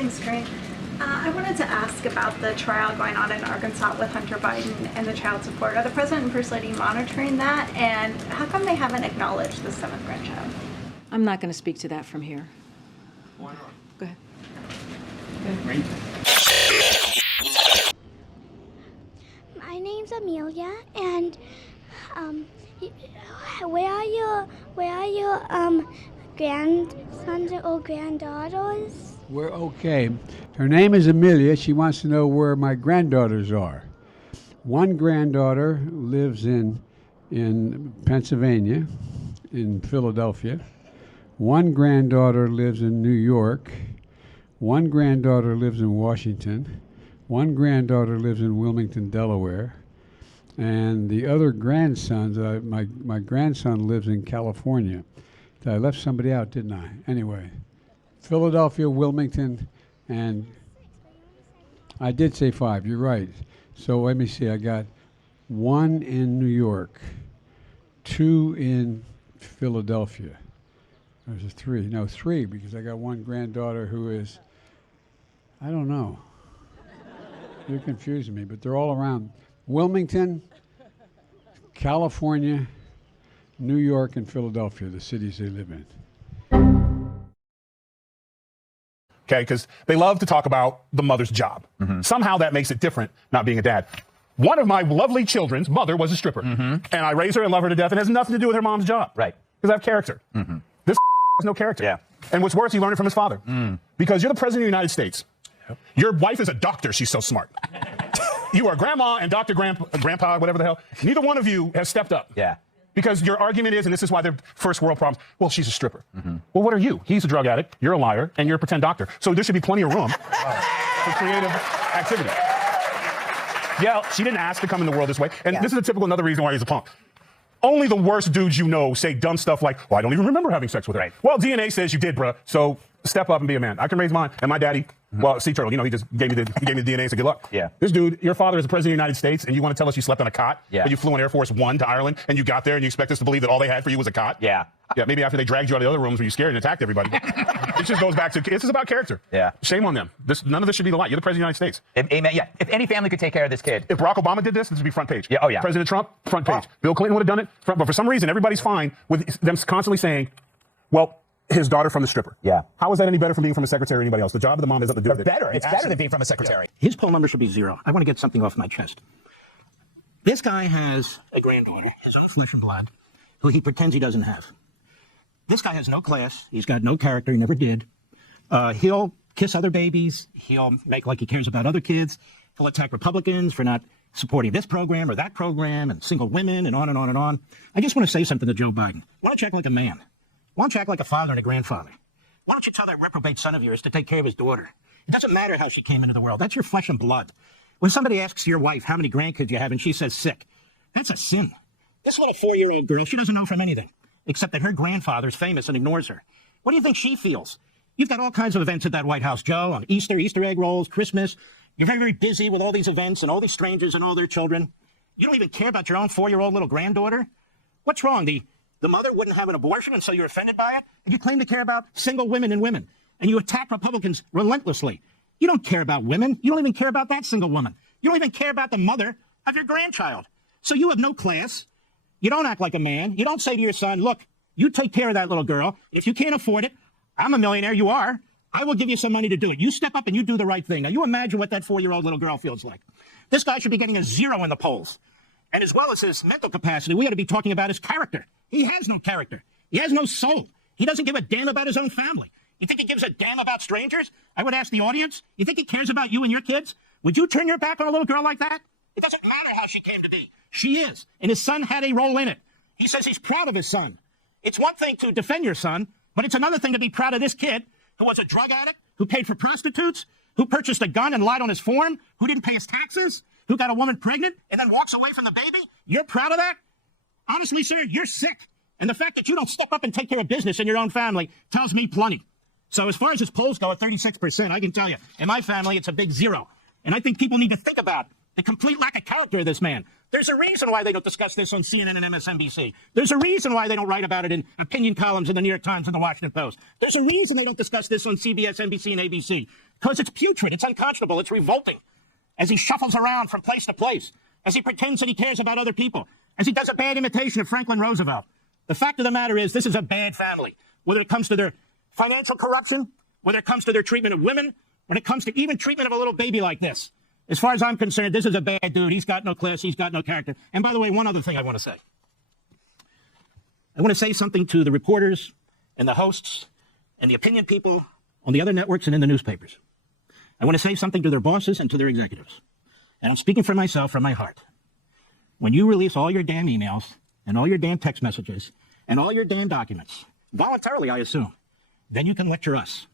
Thanks, Karine. I wanted to ask about the trial going on in Arkansas with Hunter Biden and the child support. Are the President and First Lady monitoring that? And how come they haven't acknowledged the 7th grandchild? I'm not going to speak to that from here. Why not? Go ahead. Right? My name's Amelia, and where are your grandsons or granddaughters? We're okay. Her name is Amelia. She wants to know where my granddaughters are. One granddaughter lives in Pennsylvania, in Philadelphia. One granddaughter lives in New York. One granddaughter lives in Washington. One granddaughter lives in Wilmington, Delaware. And the other grandsons, my grandson lives in California. I left somebody out, didn't I? Anyway, Philadelphia, Wilmington, and I did say 5. You're right. So let me see. I got 1 in New York, 2 in Philadelphia. There's a 3. No, 3, because I got one granddaughter who is, I don't know. You're confusing me, but they're all around Wilmington, California, New York, and Philadelphia, the cities they live in. Okay, because they love to talk about the mother's job. Somehow that makes it different not being a dad. One of my lovely children's mother was a stripper. And I raise her and love her to death, and it has nothing to do with her mom's job. Right. Because I have character. This has no character. Yeah. And what's worse, he learned it from his father. Because you're the president of the United States. Your wife is a doctor. She's so smart. You are grandma and Dr. Grandpa, whatever the hell. Neither one of you has stepped up. Yeah. Because your argument is, and this is why they're first world problems, well, she's a stripper. Well, what are you? He's a drug addict, you're a liar, and you're a pretend doctor. So there should be plenty of room for creative activity. Yeah, she didn't ask to come in the world this way. And this is a typical another reason why he's a punk. Only the worst dudes you know say dumb stuff like, well, I don't even remember having sex with her. Right. Well, DNA says you did, bruh. So step up and be a man. I can raise mine. And my daddy, well, Sea Turtle, you know, he just gave me the DNA and said, good luck. Yeah. This dude, your father is the president of the United States, and you want to tell us you slept on a cot? Yeah. But you flew on Air Force One to Ireland, and you got there, and you expect us to believe that all they had for you was a cot? Yeah. Yeah, maybe after they dragged you out of the other rooms where you scared and attacked everybody. It just goes back to, this is about character. Yeah. Shame on them. None of this should be the light. You're the president of the United States. Amen. Yeah. If any family could take care of this kid. If Barack Obama did this would be front page. Yeah. Oh, yeah. President Trump, front page. Bill Clinton would have done it, front. But for some reason, everybody's fine with them constantly saying, well, his daughter from the stripper. Yeah. How is that any better from being from a secretary or anybody else? The job of the mom has nothing to do with it. Better. It's better than being from a secretary. His poll number should be 0. I want to get something off my chest. This guy has a granddaughter, his own flesh and blood, who he pretends he doesn't have. This guy has no class. He's got no character. He never did. He'll kiss other babies. He'll make like he cares about other kids. He'll attack Republicans for not supporting this program or that program and single women and on and on and on. I just want to say something to Joe Biden. Why don't you act like a man? Why don't you act like a father and a grandfather? Why don't you tell that reprobate son of yours to take care of his daughter? It doesn't matter how she came into the world. That's your flesh and blood. When somebody asks your wife how many grandkids you have and she says sick, that's a sin. This little 4-year-old girl, she doesn't know from anything, except that her grandfather's famous and ignores her. What do you think she feels? You've got all kinds of events at that White House, Joe, on Easter, Easter egg rolls, Christmas. You're very, very busy with all these events and all these strangers and all their children. You don't even care about your own 4-year-old little granddaughter? What's wrong? The mother wouldn't have an abortion and so you're offended by it? And you claim to care about single women and women. And you attack Republicans relentlessly. You don't care about women. You don't even care about that single woman. You don't even care about the mother of your grandchild. So you have no class. You don't act like a man. You don't say to your son, look, you take care of that little girl. If you can't afford it, I'm a millionaire, you are. I will give you some money to do it. You step up and you do the right thing. Now, you imagine what that 4-year-old little girl feels like. This guy should be getting a 0 in the polls. And as well as his mental capacity, we ought to be talking about his character. He has no character. He has no soul. He doesn't give a damn about his own family. You think he gives a damn about strangers? I would ask the audience, you think he cares about you and your kids? Would you turn your back on a little girl like that? It doesn't matter how she came to be. She is. And his son had a role in it. He says he's proud of his son. It's one thing to defend your son, but it's another thing to be proud of this kid who was a drug addict, who paid for prostitutes, who purchased a gun and lied on his form, who didn't pay his taxes, who got a woman pregnant and then walks away from the baby. You're proud of that? Honestly, sir, you're sick. And the fact that you don't step up and take care of business in your own family tells me plenty. So as far as his polls go at 36%, I can tell you, in my family, it's a big 0. And I think people need to think about the complete lack of character of this man. There's a reason why they don't discuss this on CNN and MSNBC. There's a reason why they don't write about it in opinion columns in the New York Times and the Washington Post. There's a reason they don't discuss this on CBS, NBC, and ABC. Because it's putrid, it's unconscionable, it's revolting. As he shuffles around from place to place, as he pretends that he cares about other people, as he does a bad imitation of Franklin Roosevelt. The fact of the matter is, this is a bad family. Whether it comes to their financial corruption, whether it comes to their treatment of women, when it comes to even treatment of a little baby like this. As far as I'm concerned, this is a bad dude. He's got no class. He's got no character. And by the way, one other thing I want to say. I want to say something to the reporters and the hosts and the opinion people on the other networks and in the newspapers. I want to say something to their bosses and to their executives. And I'm speaking for myself from my heart. When you release all your damn emails and all your damn text messages and all your damn documents, voluntarily, I assume, then you can lecture us.